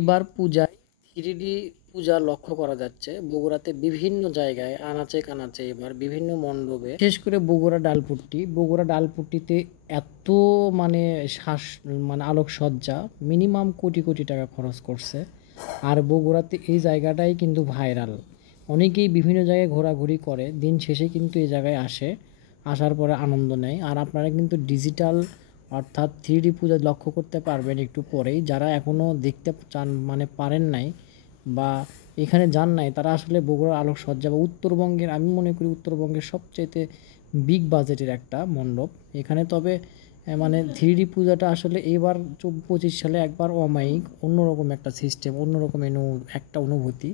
এবার পূজায় 3D পূজা লক্ষ্য করা যাচ্ছে বগুড়াতে বিভিন্ন জায়গায় আনাচে কানাচে। এবার বিভিন্ন মণ্ডপে, বিশেষ করে বগুড়া ডালপুট্টিতে এত মানে শ্বাস মানে আলোকসজ্জা, মিনিমাম কোটি কোটি টাকা খরচ করছে। আর বগুড়াতে এই জায়গাটাই কিন্তু ভাইরাল। অনেকেই বিভিন্ন জায়গায় ঘোরাঘুরি করে, দিন শেষে কিন্তু এই জায়গায় আসে, আসার পরে আনন্দ নেয়। আর আপনারা কিন্তু ডিজিটাল অর্থাৎ 3D পূজা লক্ষ্য করতে পারবেন একটু পরেই। যারা এখনও দেখতে চান মানে পারেন নাই বা এখানে যান নাই, তারা আসলে বগুড়ার আলোকসজ্জা বা উত্তরবঙ্গের, আমি মনে করি উত্তরবঙ্গের সবচাইতে বিগ বাজেটের একটা মণ্ডপ এখানে। তবে মানে 3D পূজাটা আসলে এবার 25 সালে একবার অমায়িক, অন্যরকম একটা সিস্টেম, অন্যরকম একটা অনুভূতি।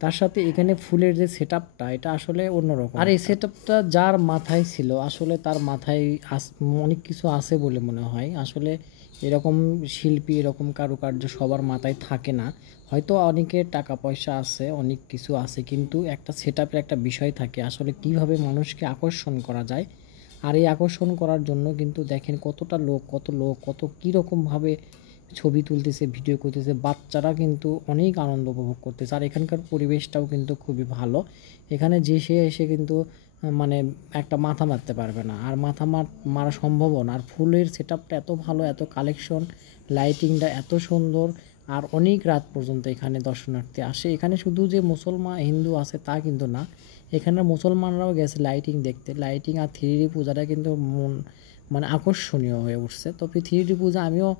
তার সাথে এখানে ফুলের যে সেটআপটা, এটা আসলে অন্যরকম। আর এই সেটআপটা যার মাথায় ছিল, আসলে তার মাথায় অনেক কিছু আছে বলে মনে হয়। আসলে এরকম শিল্পী, এরকম কারুকার্য সবার মাথায় থাকে না। হয়তো অনেকের টাকা পয়সা আছে, অনেক কিছু আছে, কিন্তু একটা সেটআপের একটা বিষয় থাকে, আসলে কিভাবে মানুষকে আকর্ষণ করা যায়। আর এই আকর্ষণ করার জন্য কিন্তু দেখেন কত কীরকমভাবে ছবি তুলতেছে, ভিডিও করতেছে। বাচ্চারা কিন্তু অনেক আনন্দ উপভোগ করতেছে। আর এখানকার পরিবেশটাও কিন্তু খুবই ভালো। এখানে যে সে এসে কিন্তু মানে একটা মাথা মারতে পারবে না, আর মারা সম্ভবও না। আর ফুলের সেটআপটা এত ভালো, এত কালেকশন, লাইটিংটা এত সুন্দর। আর অনেক রাত পর্যন্ত এখানে দর্শনার্থী আসে। এখানে শুধু যে মুসলমান হিন্দু আছে তা কিন্তু না, এখানে মুসলমানরাও গেছে লাইটিং দেখতে। লাইটিং আর 3D পূজাটা কিন্তু মানে আকর্ষণীয় হয়ে উঠছে। তবে 3D পূজা আমিও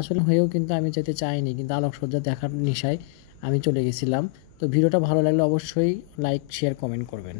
আসলে হয়েও কিন্তু আমি যেতে চাইনি, কিন্তু আলোকসজ্জা দেখার নেশায় আমি চলে গেছিলাম। তো ভিডিওটা ভালো লাগলে অবশ্যই লাইক, শেয়ার, কমেন্ট করবেন।